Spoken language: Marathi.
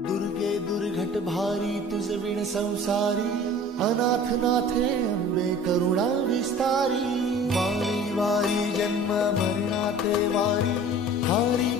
दुर्गे दुर्घट भारी तुझ विण संसारी, अनाथ नाथे अंबे करुणा विस्तारी, वारी वारी जन्म मरणाते वारी, हारी